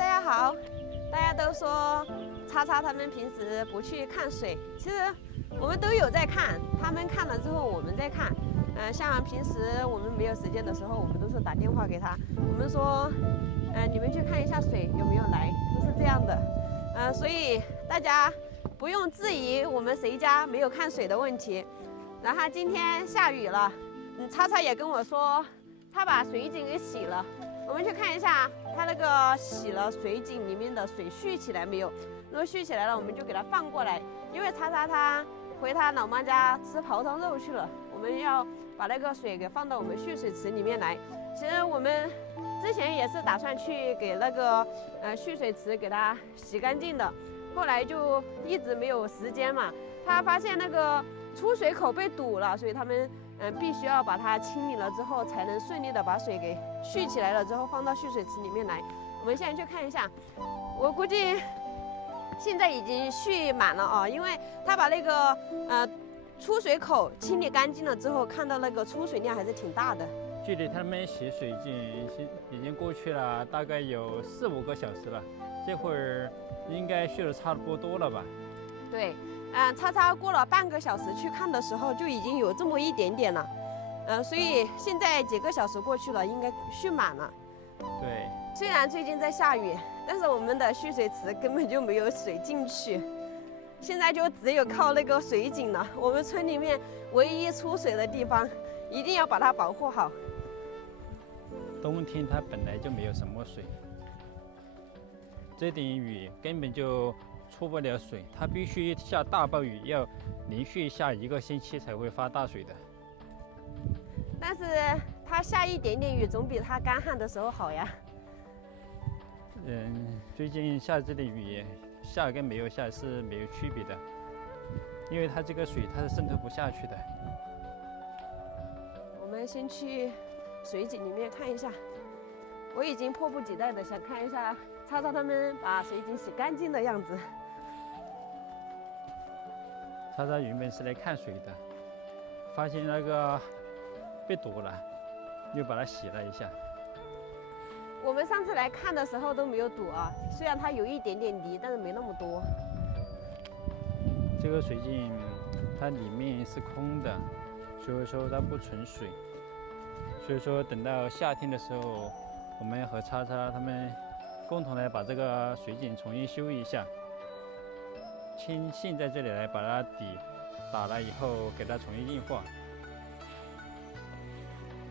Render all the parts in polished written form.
大家好。大家都说叉叉他们平时不去看水，其实我们都有在看，他们看了之后我们再看。像平时我们没有时间的时候，我们都是打电话给他，我们说，你们去看一下水有没有来，都是这样的。所以大家不用质疑我们谁家没有看水的问题。然后今天下雨了，叉叉也跟我说，他把水井给洗了。我们去看一下，他那个洗了水井里面的水蓄起来没有？如果蓄起来了，我们就给他放过来。因为叉叉他回他老妈家吃刨汤肉去了，我们要把那个水给放到我们蓄水池里面来。其实我们之前也是打算去给那个蓄水池给它洗干净的，后来就一直没有时间嘛。他发现那个出水口被堵了，所以他们必须要把它清理了之后，才能顺利的把水给蓄起来了之后放到蓄水池里面来。我们现在去看一下，我估计现在已经蓄满了啊，因为他把那个出水口清理干净了之后，看到那个出水量还是挺大的。距离他们洗水井已经过去了大概有4、5个小时了，这会儿应该蓄的差不多了吧？对。叉叉过了半个小时去看的时候，就已经有这么一点点了，所以现在几个小时过去了，应该蓄满了。对，虽然最近在下雨，但是我们的蓄水池根本就没有水进去，现在就只有靠那个水井了。我们村里面唯一出水的地方，一定要把它保护好。冬天它本来就没有什么水，这点雨根本就出不了水，它必须下大暴雨，要连续下1个星期才会发大水的。但是它下一点点雨，总比它干旱的时候好呀。最近下这里雨，下跟没有下是没有区别的，因为它这个水它是渗透不下去的。我们先去水井里面看一下，我已经迫不及待的想看一下叉叉他们把水井洗干净的样子。叉叉原本是来看水的，发现那个被堵了，又把它洗了一下。我们上次来看的时候都没有堵啊，虽然它有一点点泥，但是没那么多。这个水井它里面是空的，所以说它不存水。所以说等到夏天的时候，我们和叉叉他们共同来把这个水井重新修一下。铅线在这里来把它底打了以后，给它重新硬化。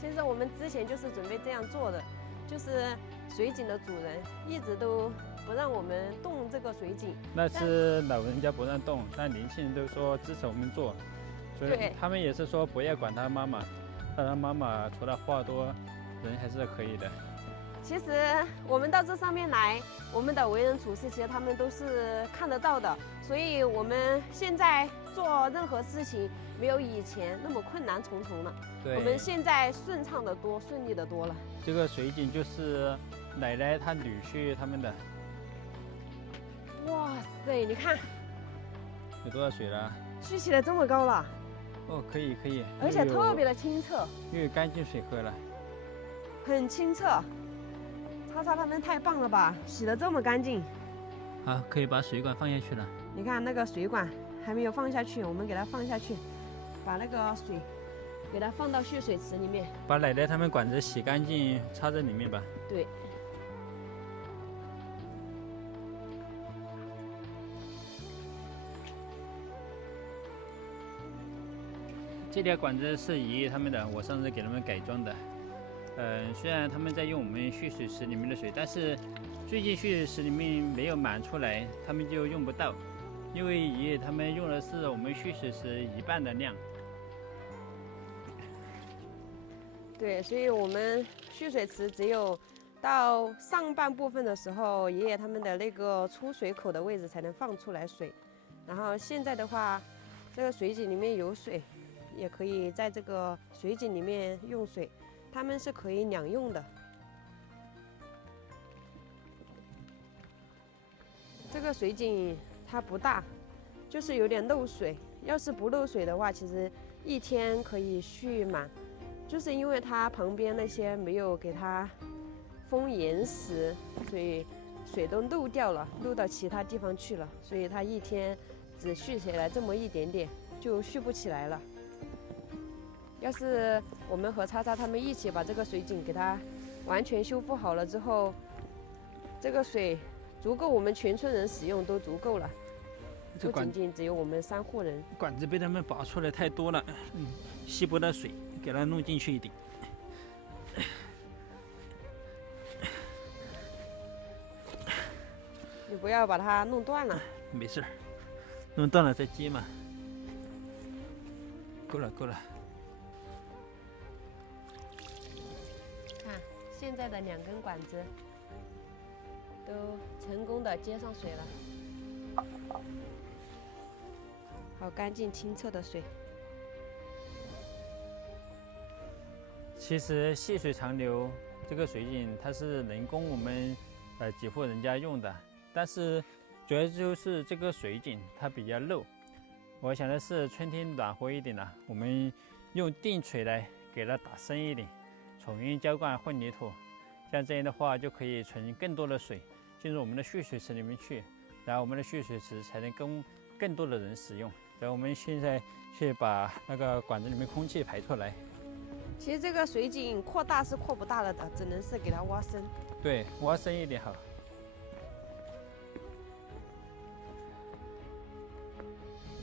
其实我们之前就是准备这样做的，就是水井的主人一直都不让我们动这个水井。那是老人家不让动，但年轻人都说支持我们做，所以他们也是说不要管他妈妈，让他妈妈除了话多，人还是可以的。其实我们到这上面来，我们的为人处事，其实他们都是看得到的，所以我们现在做任何事情没有以前那么困难重重了。我们现在顺畅的多，顺利的多了。这个水井就是奶奶她女婿他们的。哇塞，你看有多少水了？蓄起来这么高了。哦，可以，而且特别的清澈，又有干净水喝了，很清澈。叉叉他们太棒了吧，洗得这么干净。好，可以把水管放下去了。你看那个水管还没有放下去，我们给它放下去，把那个水给它放到蓄水池里面，把奶奶他们管子洗干净，插在里面吧。对。这条管子是爷爷他们的，我上次给他们改装的。虽然他们在用我们蓄水池里面的水，但是最近蓄水池里面没有满出来，他们就用不到，因为爷爷他们用的是我们蓄水池1半的量。对，所以我们蓄水池只有到上半部分的时候，爷爷他们的那个出水口的位置才能放出来水。然后现在的话，这个水井里面有水，也可以在这个水井里面用水，它们是可以两用的。这个水井它不大，就是有点漏水。要是不漏水的话，其实1天可以蓄满。就是因为它旁边那些没有给它封严实，所以水都漏掉了，漏到其他地方去了，所以它一天只蓄起来这么一点点，就蓄不起来了。要是我们和叉叉他们一起把这个水井给它完全修复好了之后，这个水足够我们全村人使用都足够了，不仅仅只有我们3户人。管子被他们拔出来太多了，吸不到水，给它弄进去一点。你不要把它弄断了。没事儿，弄断了再接嘛。够了，够了。看，现在的2根管子都成功的接上水了，好干净清澈的水。其实细水长流这个水井它是能供我们几户人家用的，但是主要就是这个水井它比较漏。我想的是春天暖和一点了，我们用定锤来给它打深一点，重新浇灌混凝土，像这样的话就可以存更多的水进入我们的蓄水池里面去，然后我们的蓄水池才能供更多的人使用。然后我们现在去把那个管子里面空气排出来。其实这个水井扩大是扩不大了的，只能是给它挖深。对，挖深一点好。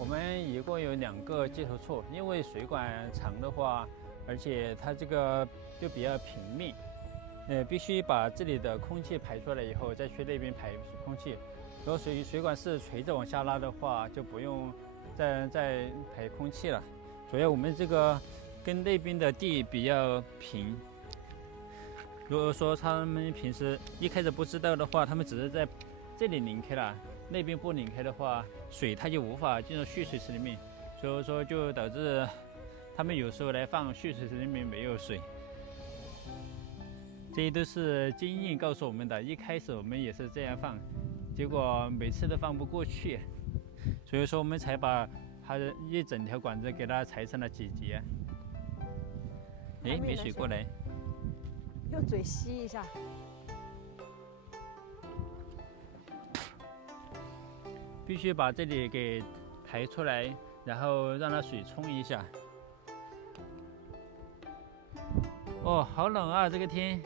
我们一共有2个接头处，因为水管长的话，而且它这个又比较平面，必须把这里的空气排出来以后，再去那边排空气。如果水管是垂着往下拉的话，就不用再排空气了。主要我们这个跟那边的地比较平。如果说他们平时一开始不知道的话，他们只是在这里拧开了，那边不拧开的话，水它就无法进入蓄水池里面，所以说就导致他们有时候来放蓄水池里面没有水。这些都是经验告诉我们的，一开始我们也是这样放，结果每次都放不过去，所以说我们才把它一整条管子给它裁成了几节。哎，没水过来，用嘴吸一下。必须把这里给排出来，然后让它水冲一下。哦，好冷啊，这个天。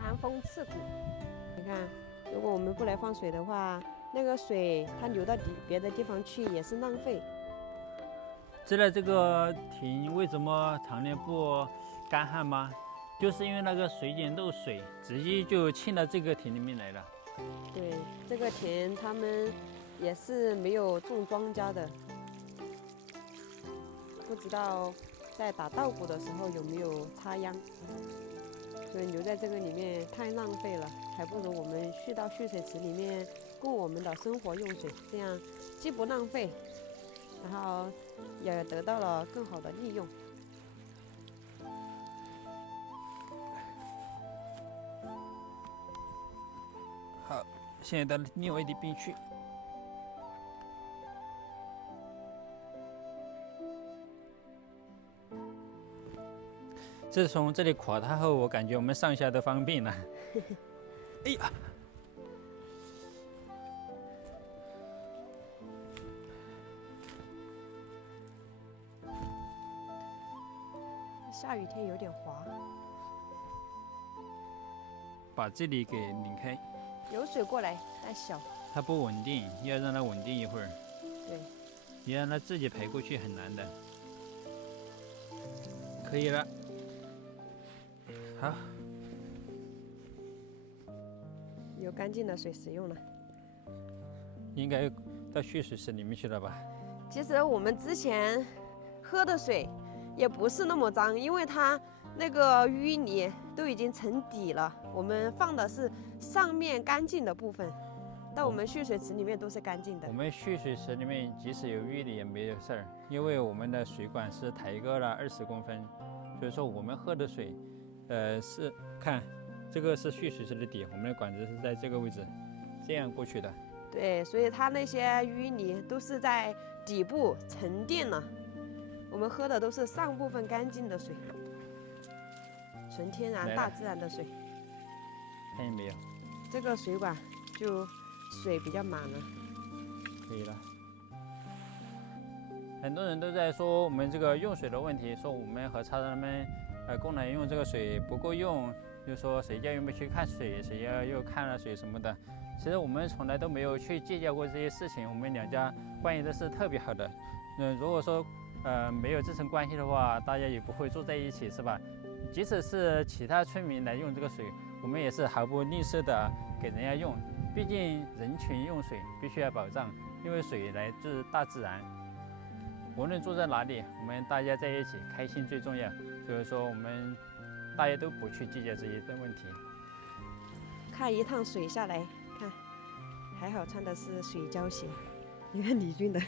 寒风刺骨。你看，如果我们不来放水的话，那个水它流到别的地方去也是浪费。知道这个田为什么常年不干旱吗？就是因为那个水井漏水，直接就浸到这个田里面来了。对，这个田他们也是没有种庄稼的，不知道在打稻谷的时候有没有插秧，所以留在这个里面太浪费了，还不如我们蓄到蓄水池里面供我们的生活用水，这样既不浪费，然后也得到了更好的利用。好，现在到另外一边去。自从这里垮塌后，我感觉我们上下都方便了。哎呀！下雨天有点滑，把这里给拧开，有水过来，但小。它不稳定，要让它稳定一会儿。对，你让它自己排过去很难的。可以了，好，有干净的水使用了。应该到蓄水池里面去了吧？其实我们之前喝的水也不是那么脏，因为它那个淤泥都已经成底了。我们放的是上面干净的部分，到我们蓄水池里面都是干净的。我们蓄水池里面即使有淤泥也没有事儿，因为我们的水管是抬高了20公分，所以说我们喝的水，是看这个是蓄水池的底，我们的管子是在这个位置，这样过去的。对，所以它那些淤泥都是在底部沉淀了。我们喝的都是上部分干净的水，纯天然大自然的水。看见没有？这个水管就水比较满了。可以了。很多人都在说我们这个用水的问题，说我们和叉叉他们工人用这个水不够用，就说谁家有没有去看水，谁家又看了水什么的。其实我们从来都没有去计较过这些事情，我们两家关系都是特别好的。如果说没有这层关系的话，大家也不会住在一起，是吧？即使是其他村民来用这个水，我们也是毫不吝啬的给人家用。毕竟人群用水必须要保障，因为水来自大自然。无论住在哪里，我们大家在一起开心最重要。所以说，我们大家都不去计较这些的问题。看一趟水下来，看还好穿的是水胶鞋，你看李军的。